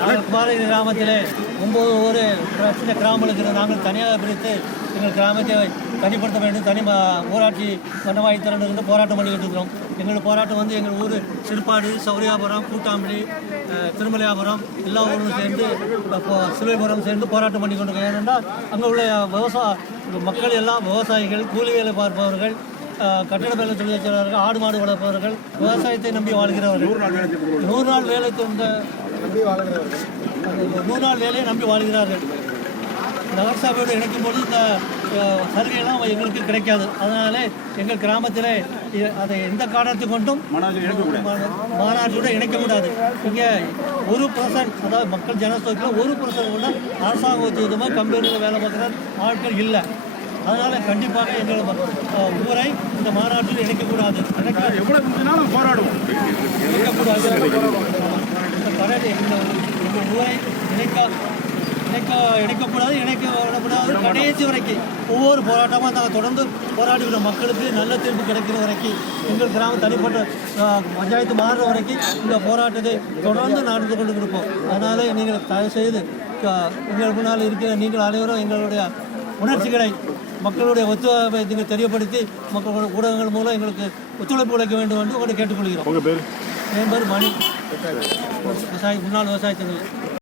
நாகர்குமாரி கிராமத்தில் 9 ஒரு சின்ன கிராமம் இருக்கிறது. நாங்கள் தனியாக பிரித்து எங்கள் கிராமத்தை தனிப்படுத்த வேண்டும், தனி ஊராட்சி மன்னவாய் திறன் இருந்து போராட்டம் பண்ணிக்கிட்டு இருக்கிறோம். எங்கள் போராட்டம் வந்து எங்கள் ஊர் சிறுபாடு, சௌரியாபுரம், கூட்டாம்பி, திருமலையாபுரம் எல்லா ஊரும் சேர்ந்து சிலுவைபுரம் சேர்ந்து போராட்டம் பண்ணி கொண்டிருக்கோம். ஏனென்றால் அங்கே உள்ள மக்கள் எல்லாம் விவசாயிகள், கூலி வேலை பார்ப்பவர்கள், கட்டிட வேலை தொழிலாளர்கள், ஆடு மாடு வளர்ப்பவர்கள், விவசாயத்தை நம்பி வாழ்கிறவர்கள், 100 நாள் வேலை தொண்ட 100 நாள் வேலையை நம்பி வாழ்கிறார்கள். நகரசபையோடு இணைக்கும் போது இந்த சலுகையெல்லாம் எங்களுக்கு கிடைக்காது. அதனால எங்கள் கிராமத்தில் அதை எந்த காரணத்தை கொண்டும் மாநாட்டோடு இணைக்கக்கூடாது. இங்கே 1% அதாவது மக்கள் ஜனத்தொகையில் 1% கூட அரசாங்க உத்தியோகமாக கம்பெனியில் வேலை பார்க்குற ஆட்கள் இல்லை. அதனால் கண்டிப்பாக எங்கள் ஊரை இந்த மாநாட்டில் இணைக்கக்கூடாது. போராடுவோம் இணைக்கக்கூடாது. எங்கள் ஊரை இணைக்கக்கூடாது, இணைக்க விடக்கூடாது. கடைசி வரைக்கும் ஒவ்வொரு போராட்டமாக நாங்கள் தொடர்ந்து போராடுகிற மக்களுக்கு நல்ல தீர்ப்பு கிடைக்கிற வரைக்கும், எங்கள் கிராமம் தனிப்பட்ட பஞ்சாயத்து மாறுற வரைக்கும் இந்த போராட்டத்தை தொடர்ந்து நடந்து கொண்டு கொடுப்போம். அதனால் நீங்கள் தயவுசெய்து எங்கள் முன்னால் இருக்கிற நீங்கள் அனைவரும் எங்களுடைய உணர்ச்சிகளை மக்களுடைய ஒத்துழைப்பை நீங்கள் தெரியப்படுத்தி மக்களோட ஊடகங்கள் மூலம் எங்களுக்கு ஒத்துழைப்பு உழைக்க வேண்டும் என்று உங்களை கேட்டுக்கொள்கிறோம். உங்கள் பேர்? என் பேர் மணி, முன்னாள் விவசாய சங்க